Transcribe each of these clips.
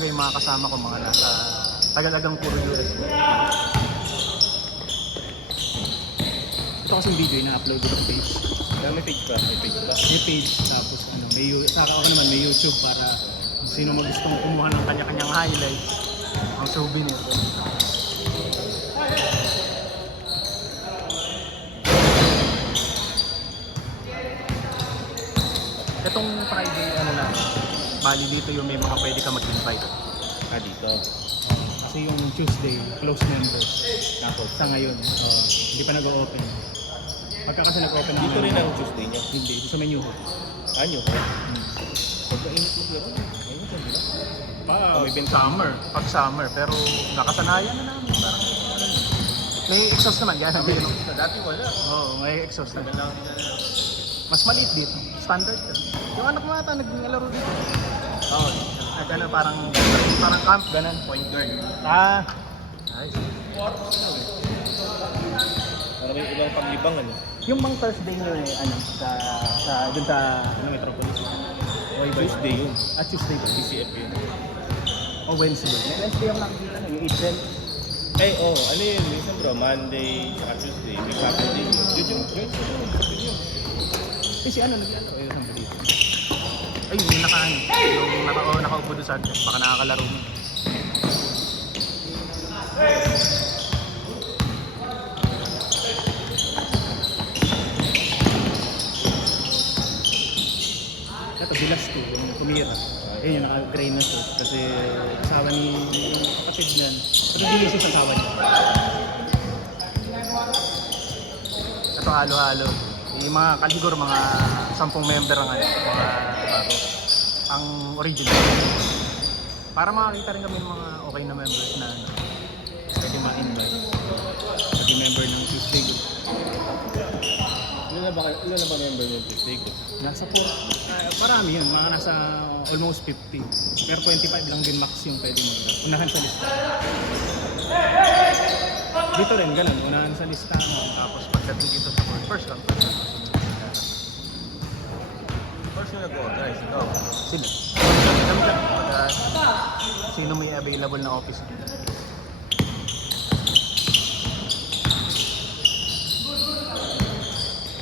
kumbaga yung mga kasama ko, mga nasa Tagalagang puro US. Ito kasing video yung na-upload ko sa page. May page ba? May page ba? May page, tapos ano, saka ako naman may YouTube para sino magustong kumuha ng kanya-kanyang highlights, ang souvenir. Itong Friday, ano na, bali dito yung may mga pwede ka mag-invite. Dito. Kasi yung Tuesday, close members. Tapos, Sa ngayon, hindi pa nag-o-open. Pagka kasi nag-open dito rin ang Tuesday niya. Hindi, sa menu ko. Anyo ko? Pagkainit mo sila. Ayun, hindi na. May summer, pag summer, pero nakasanayan na namin. Parang, may exhaust naman, yan ang bilog. Dati wala. Oo, may exhaust na. Lang. Mas maliit dito, standard ka. Yung anak mo ata, naglalaro dito. Oo. At ano, parang camp, ganun. Point guard. Nice. Para may ibang paglibang ano. Yung bang Thursday nyo ano, dun sa, Metropolis? O iba yun? Tuesday yun. Tuesday pa. PCF yun. O Wednesday. Wednesday yung nakikita, yung 8-10. Ano yun? Minsan bro, Monday, saka Tuesday, may Saturday yun. Yun. Si ano, nag-ano? Ayun, saan ba dito? Ay, yung nakaupo doon sa atin. Baka nakakalaro mo. Ito, bilas to, yung tumira. Yung naka-gray na to. Kasi asawa ni kapatid niyan. Pero hindi yung asawa niya. Ito, halo-halo. Yung mga siguro mga 10 member ang mga ang original. Para makakita rin kami ng mga okay na members na pwede ma-invite. Pwede member ng Tuesday Group. Ilan na ba member ng Tuesday ko? Nasa po, marami yun, mga nasa almost 50. Pero 25 lang din max yung pwede mo. Unahan sa lista. Dito rin, ganun, unahan sa lista. Tapos pagdating dito sa first lang. First yung nag-organize, ikaw. Sila. Sino may available na office dito?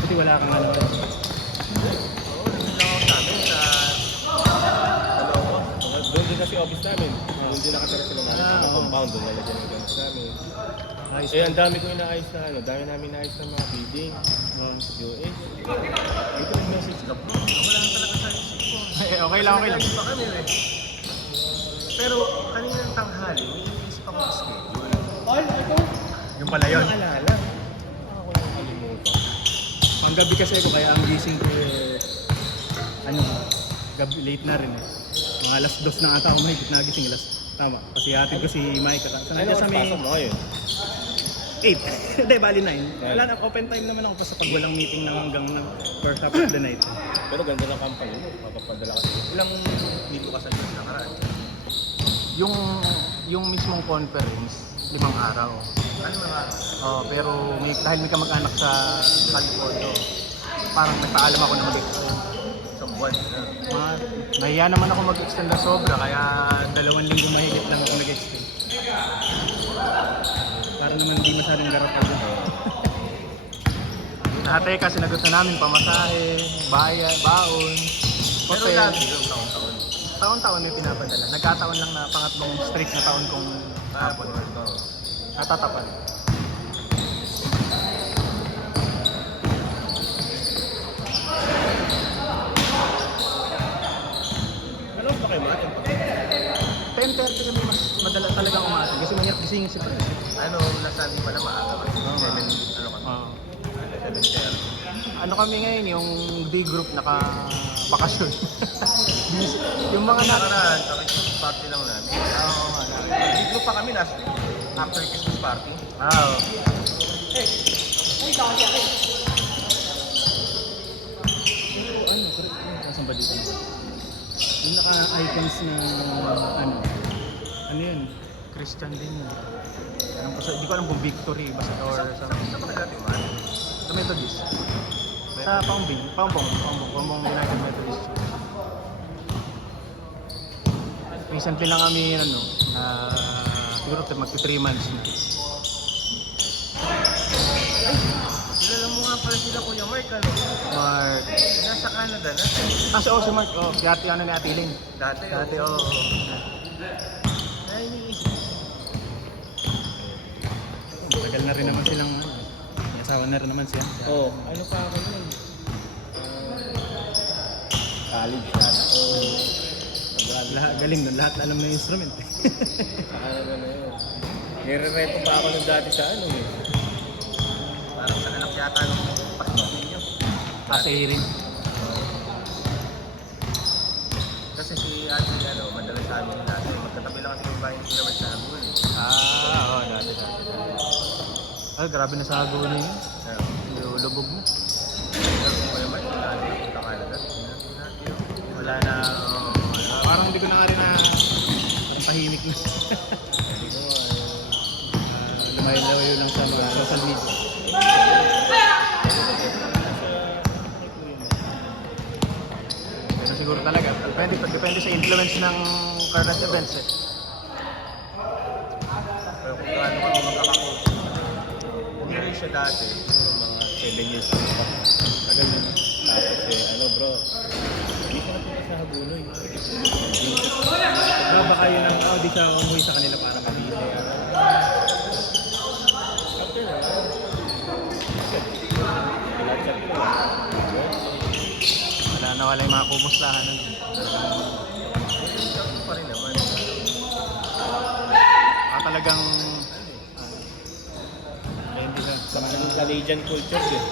Buti wala kang ano. Doon din kasi office namin. Doon din nakatira sila namin. Compound, doon nalagyan ng gamit namin. Ang dami ko inaayos na dami namin inaayos na mga building. UA. Dito nag-message ka bro. Wala na talaga sa isip ko. Okay lang. Pa kami eh. Pero kaninang tanghali, may iniisip ako sa schedule. Yung pala yun. Naalala. Ako lang kalimutan. Ang gabi kasi ako, kaya ang gising ko gabi, late na rin eh. Mga alas 2 na ata ako mahigit na gising. Tama, kasi hatid ko si Mike. Sanay sa may... Pasok mo ngayon? 8. Hindi, bali 9. Wala na, open time naman ako sa pag walang meeting na hanggang first half of the night. Pero ganda ng company mo. Mapapadala ka sa ilang dito ka sa news nakaraan? Yung mismong conference, 5 araw. Ano mga araw? Pero dahil may kamag-anak sa California, parang nagpaalam ako na mag-extend. Sa buwan na. Nahiya naman ako mag-extend na sobra, kaya 2 linggo mahigit lang ako nag-extend. Para naman hindi masyadong garap ako. Lahat kasi sinagot na namin pamasahe, bayan, baon, Pero hotel. lagi yung taon-taon. Taon-taon may pinapadala. Nagkataon lang na pangatlong straight na taon kong hapon. Natatapan. Ano ba kayo mga 10:30 kami mas madala talagang umaga. Kasi mahirap gisingin si Pre. Ano, nasaan pa na maaga ba? 7, ano kami? 7:30. Ano kami ngayon, yung day group naka-bakasyon. Yung mga Nakaraan, sa Christmas party lang namin. Dito pa kami after Christmas party. Saan ba dito? Yung naka-icons na ano yun? Christian din yun. Hindi ko alam kung Victory, basta or something. Saan ka nagdating man? Sa Methodist. Sa Paumbong United Methodist Church. Recently lang kami, siguro magti 3 months na. Kilala mo nga pala sila Kuya Mark, ano? Mark. Nasa Canada na. Ah, si Mark. Oh, dati ano ni Atiling. Dati, Dati, oo. Ay, iniisip. Matagal na rin naman silang, may asawa na rin naman siya. Oo. Ano pa ako nun? College yata. Lahat, galing nun, lahat alam na yung instrument. Ano na yun? Nire-repo pa ako nung dati sa ano eh. Parang sa anak yata ng pastor ninyo. Kasi rin. Kasi si Ate, madalas sa amin dati. Magkatabi lang kasi yung bahay nila naman sa amin. Oo, dati. Ay, grabe na sa hago na yun. Yung lubog mo. Kuya Mark, wala na punta Canada. Wala na, parang hindi ko na nga rin parang tahimik na. Hindi ko Lumayo-layo lang sa mga social media. Pero siguro talaga, depende sa influence ng current events eh. Pero kung gaano kami magkakakoach. Hindi siya dati, siguro mga 7 years ago pa. Tagal na. Tapos bro, hindi siya napunta sa Hagunoy. Baka yun ang, di siya umuwi sa kanila para mabili. After na, pinag-chat ko. Wala yung mga kumustahan nun. Chat pa rin naman. Talagang, hindi na. Sa mga Canadian culture eh.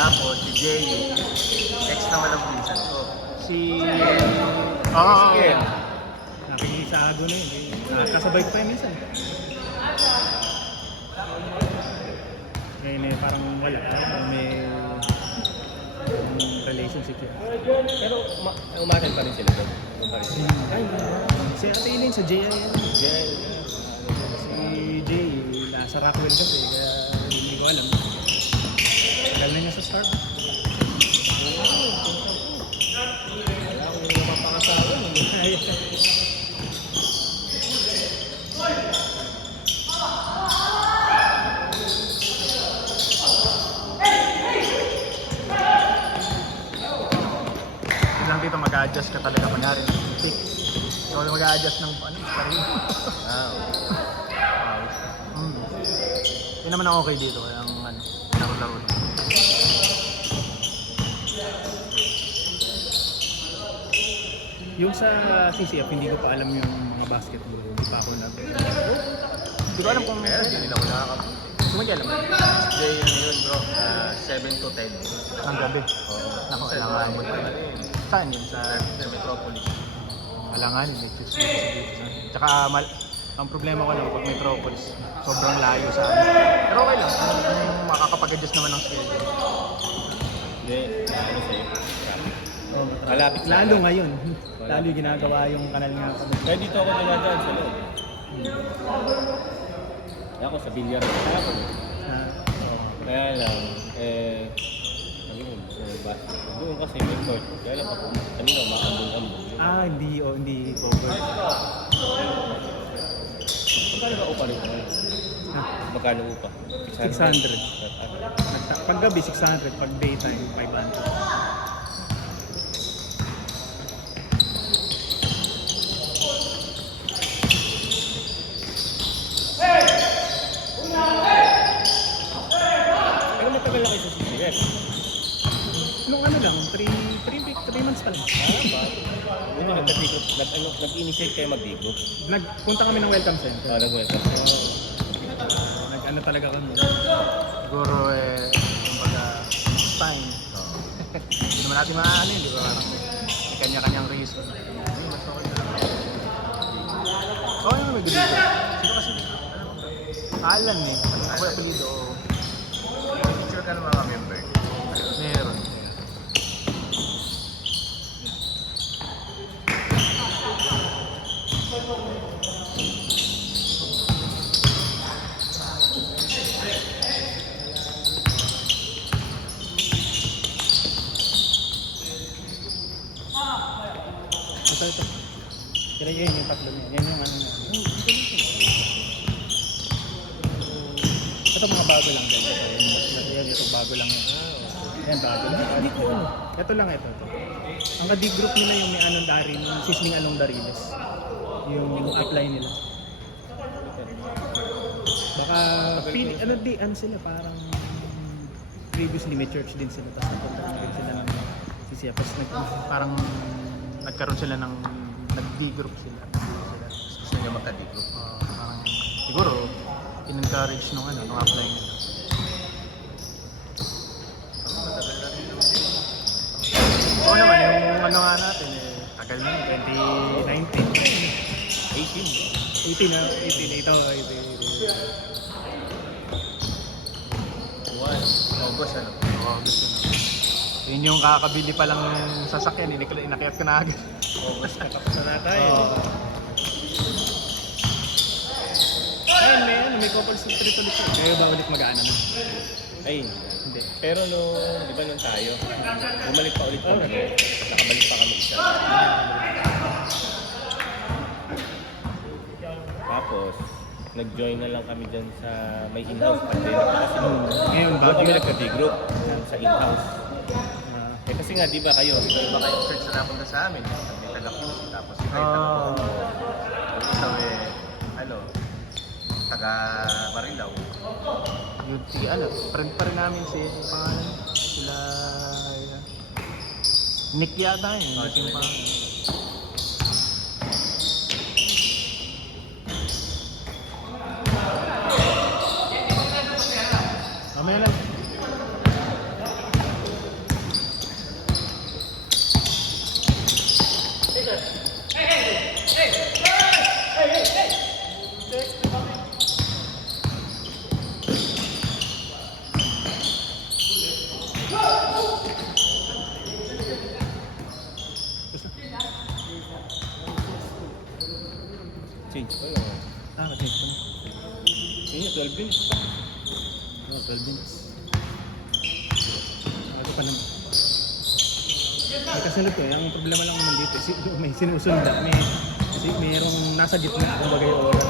Tapos si Jay, ex naman ang pinsan ko. Si... Sige. Nakikisago na yun. Nakakasabay ko pa yun minsan. Ngayon parang wala. Parang may relationship yun. Pero umaten pa rin sila doon. Si Ate Eileen sa JI yan. Jay, Si Jay, nasa Rockwell kasi. Kaya hindi ko alam. Tagal na niya sa Starbucks. wala akong mapangasawa. Lang dito mag-a-adjust ka talaga. Kunyari, pick. Ikaw yung mag-a-adjust ng sarili. Yun naman ang okay dito. Kaya ang laro-laro lang. Yung sa CCF, hindi ko pa alam yung mga basketball. Hindi pa ako Hindi ko alam kung Kaya hindi nila ko nakakapag. Sumagyan naman. Jay, yun bro, 7 to 10. Ang gabi. Oo. Naku, alangan mo tayo. Saan yun? Sa Metropolis. Alangan, may choose. Tsaka ang problema ko lang pag Metropolis, sobrang layo sa amin. Pero okay lang, kung makakapag-adjust naman ng schedule. Hindi, ano sa'yo? Malapit sa Lalo ngayon. Lalo yung ginagawa yung kanal nga kami. Kaya dito ako dumadaan sa loob. Kaya ako sa bilyar na ako. Kaya lang, ayun, basketball. Doon kasi may court. Kaya lang ako, kanina maambong-ambong. Hindi cover. Magkano ba upa rin mo? Magkano upa? 600. Pag gabi 600, pag daytime 500. Pero matagal na kayo sa CCS. Nung lang, 3 months pa lang. Buti nag-initiate kayo mag-digo. Nagpunta kami ng welcome center. Nag-welcome. Nag-ano talaga kami. Siguro kumbaga, time. Hindi naman natin maaano yun, di ba? Parang may kanya-kanyang reason. Mas okay na lang. Oo, yung may dito. Sino kasi? Alan eh. Ako yung apelido. Picture ka ng mga member. Meron. Pero yun yung tatlo niya. Yan yung ano na. Ito mga bago lang din. Ito bago lang yun. Yan bago. Hindi ko ano. Ito lang ito. Ang ka-D-group nila yung may anong darin, yung Sisling Anong Dariles. Yung apply nila. Baka, ano sila, parang previously may church din sila. Tapos napunta din sila ng CCF. Tapos parang nagkaroon sila ng nag-D-group sila. Gusto nyo magka-D-group. Parang siguro, in-encourage nung apply nila. Oo naman, yung ano nga natin tagal na 2019. 18 na, 18. Ito. August ano? Oo, gusto na. Yun yung kakabili pa lang ng sasakyan, inakyat ko na agad. August katapos na tayo. Ayun, may couple street ulit. Kayo ba ulit mag-aano na? Ay, Hindi. pero di ba nung tayo, bumalik pa ulit kami. Nakabalik pa kami isa. Tapos, nag-join na lang kami dyan sa may in-house pandemic kasi Ngayon, doon bago kami yun. nagka-D-group sa in-house. Ah. Kasi nga, di ba kayo? Iba kayo church na napunta sa amin. May taga-Puso. Tapos may taga-Puso. Isa taga-Marilao. Yun, sige, friend pa rin namin pangalan, sila, Nick yata yun, Nick yung pangalan. Mamaya lang. Change pa yun. Matay ko na. Yun yung 12 minutes. 12 minutes. Ako pa naman. May kasunod ko, ang problema lang naman dito, may sinusunda, kasi mayroong nasa gitna, kumbaga yung oras.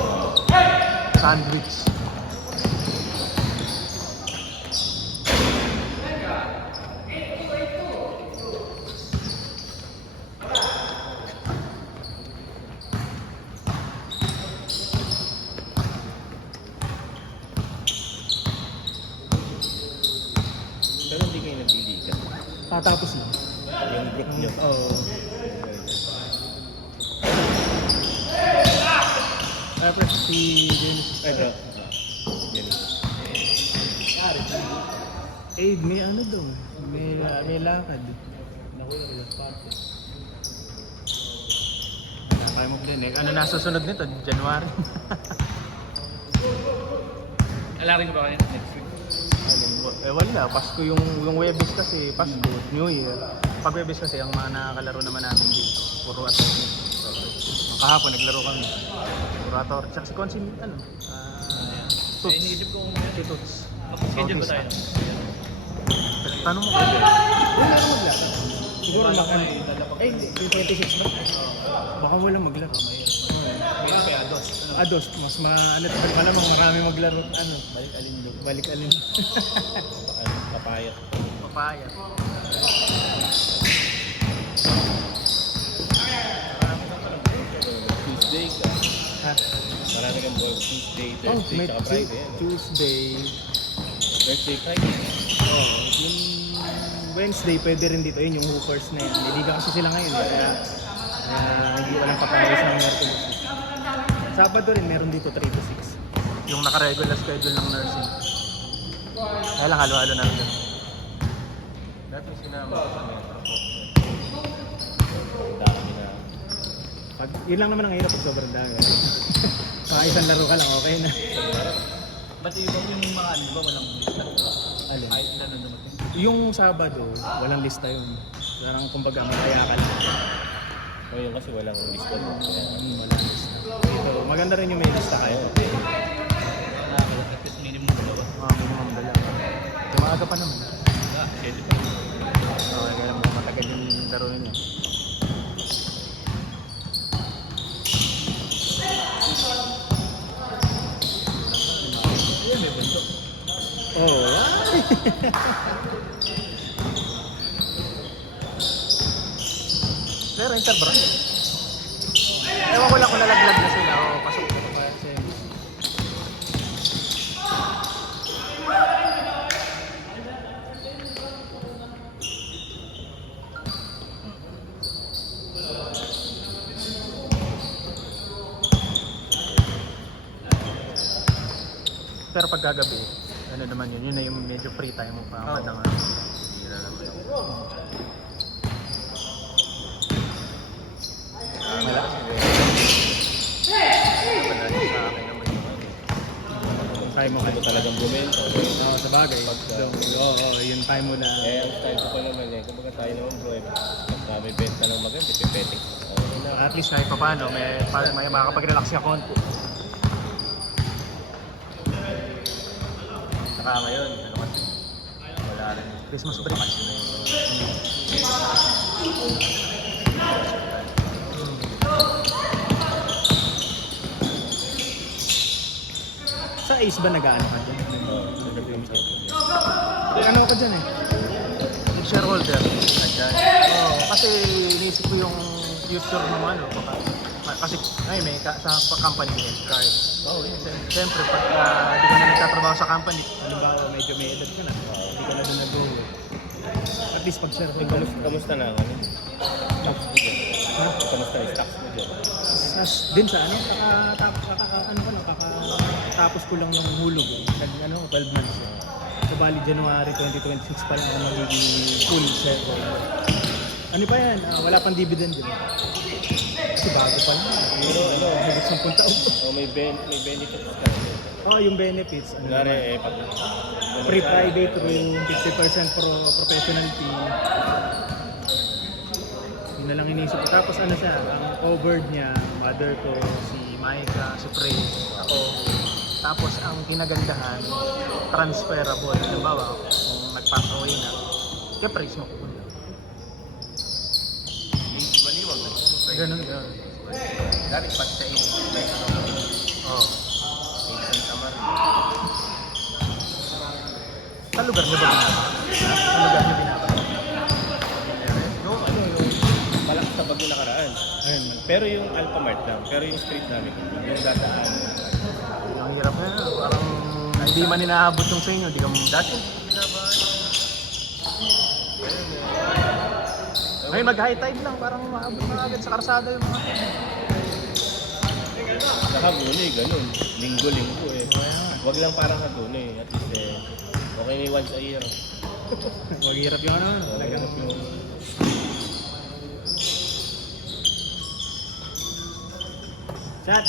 Sandwich. Pero hindi kayo nagliligan. Tapos na. Yung group nyo. Oo. Tapos si Dennis. Ay, bro. Yun. May ano daw. May lakad. Naku yung ilang parte. Kaya mo din eh. Ano nasusunod nito? January. Alarin ba kayo next week? Wala. Pasko yung Webes kasi. Pasko. New Year. Pag Webes kasi ang mga nakakalaro naman namin dito. Puro attorney. Kahapon naglaro kami. Puro attorney. Tsaka si Consin, Toots. Iniisip kong Si Toots. schedule ba tayo? Tanong mo kasi. Meron maglaro. Siguro baka hindi. Yung 26 ba? Baka walang maglaro. Mayroon kaya dos. Dos. Mas malamang marami maglaro. Balik alin. Papayat. Papaya. Tuesday ka. Ha? Marami kang ball. Tuesday, Thursday, May tsaka Friday. Tuesday. Thursday, Friday. Yung Wednesday pwede rin dito. Yun yung hoopers na yun. Niliga kasi sila ngayon. Kaya hindi walang papayos ng Mercury. Sabado rin meron dito 3 to 6. Yung naka-regular schedule ng nursing. Kaya lang halo-halo na rin. Dati sinama ko sa Metro po. Dami na. Yun lang naman ang hirap pag sobrang dami. Saka isang laro ka lang, okay na. Ba't yung mga ano ba walang lista? Alin? Kahit ilan na dumating. Yung Sabado, walang lista yun. Parang kumbaga makaya ka lang. O yun kasi walang lista doon. Kaya, Walang lista. Dito, maganda rin yung may lista kayo. At least minimum dalawa. Minimum dalawa. Umaga pa naman. Schedule pa. Okay, kaya matagal yung laro niya. Oh, pero interbrand. Ewan ko lang kung nalaglag na sila o pasok na ba siya. Pero pag gagabi, ano naman yun na yung medyo free time mo pa. Oo. Madang Hindi na naman yun. wala. Napanali sa akin naman yung Yung time mo Ano talagang bumenta. Oo, sa bagay. Oo, yung time mo na. Eh, ang style ko pa naman eh. Kumbaga tayo naman bro, eh. Pagka may benta ng maganda, pipetik. Okay na. At least kahit pa paano, may makakapag-relax ka konti. Saka ngayon, ano kasi, wala rin. Christmas break. Bakasyon na yun. Sa Ace ba nag-ano ka dyan? Oo, Ano ka dyan eh? Yung shareholder. Nandyan. Oo, kasi inisip ko yung future ng ano. Kasi ay, may sa company may health card. Oo, yun. Siyempre, pag di ka na nagtatrabaho sa company, halimbawa medyo may edad ka na, hindi ka na doon nag-go. At least pag Eh, shareholder. kamusta na ano? Stocks mo dyan? Ha? Kamusta yung stocks mo dyan? Din sa ano, kakatapos ko lang ng hulog eh. Ano, 12 months eh. So bali January 2026 pa lang ako magiging full shareholder. Ano pa yan? Wala pang dividend din. Kasi bago pa lang. Pero ano, Higit 10 taon. may benefits ka. Oo, yung benefits. Ano Kunwari, naman, eh, pag... free private room, 50% professional fee. Yun na lang inisip ko. Tapos ano siya, ang covered niya, mother ko, si Maika, si Prey, ako. Tapos ang kinagandahan, transferable. Halimbawa, kung nagpapaway na, kaya price mo pupunta. Maliwag na. Ganun. Dati pati sa inyo, may Oo. Asian Summer. Sa lugar niyo ba binaba? Sa lugar niyo binaba? No, ano, yung malakas sa bagyo nakaraan. Ayun. Pero yung Alphamart lang. Pero yung street namin, yung dadaan. Ang hirap na yun. Parang hindi man inaabot yung sa inyo. Di ka Dati, ginaba. Ngayon mag-high tide lang. Parang maabot na agad sa karsada yung mga Sa Hagonoy, ganun. Linggo-linggo eh. Wag lang parang Hagonoy. At least eh, okay na yung once a year. Maghirap yung ano. Okay Talagang na yung... chat.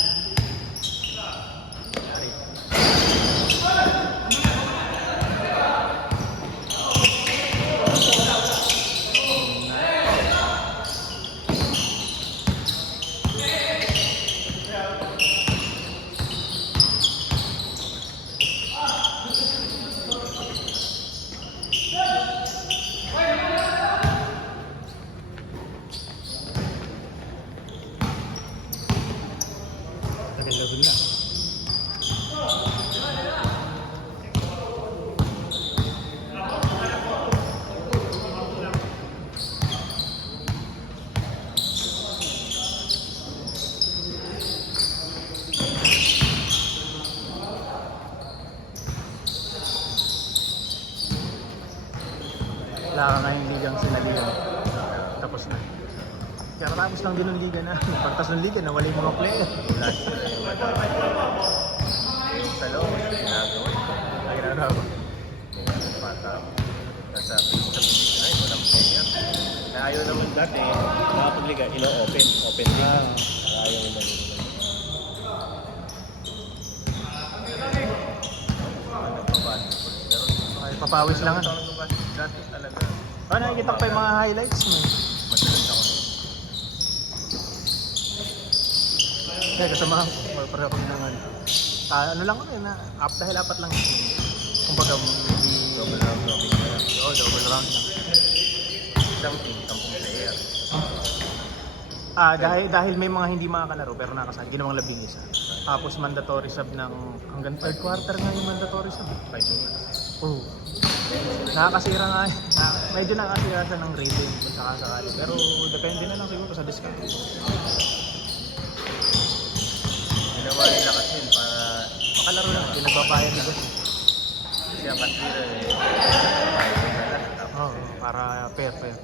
Tagal na dun lang. Wala ka ngayong ligang sinaligan. Tapos na. Kaya katapos lang din ng liga na. Pagtas ng liga, nawala yung mga player. Last year, yung sa loob, ginagawa. Ay, ginagawa ko. Yung bata. Nasa physical ay, walang player. Na ayaw naman dati, makapagliga, ino-open. Open league. Ah. Ayaw naman. Nagpa-basketball. Pero, Ay, papawis lang ano. dati talaga. Ah, nakikita ko pa yung mga highlights mo. Madalas ako. Kaya kasama ko, pareho kami ng ano. Ano lang ko na, dahil apat lang. Kumbaga, Double round robin na lang. double round lang. Isang team, 10 player. Dahil may mga hindi makakalaro pero nakasali, ginawang 11. Tapos mandatory sub ng hanggang third quarter nga yung mandatory sub. 5 minutes. Oh. Nakakasira nga. Medyo nakakasira siya ng rhythm kung sakasakali. Pero depende na lang siguro sa discount. Ginawa nila kasi yun para Makalaro lang, pinagbabayan nila. siya kasira eh. Oo, para fair.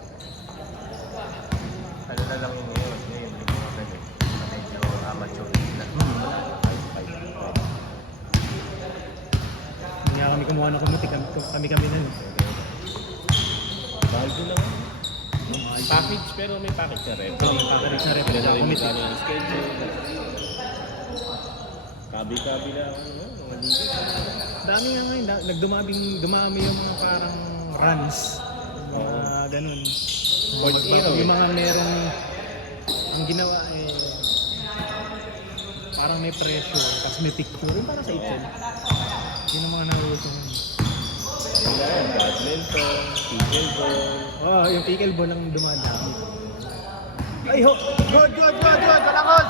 Ano na lang yung ngayon, yung mga ganun. Medyo amateur na. Hindi nga kami kumuha ng kumuti, kami na. Bahal din lang. Package, pero may package na rin. Package na rin, Kailan na rin committee. magkano yung schedule. Kabi-kabi lang mga liga. Dami nga ngayon, dumami yung mga parang runs. Mga ganun. Fourth hero, Yung eh. mga merong, ang ginawa eh, parang may pressure, tapos may picture, yung parang sa itself. Yun ang mga nauuso ngayon. Kailangan, badminton, pickleball. Oh, yung pickleball ang dumadami. Ay ho! Good! Wala good!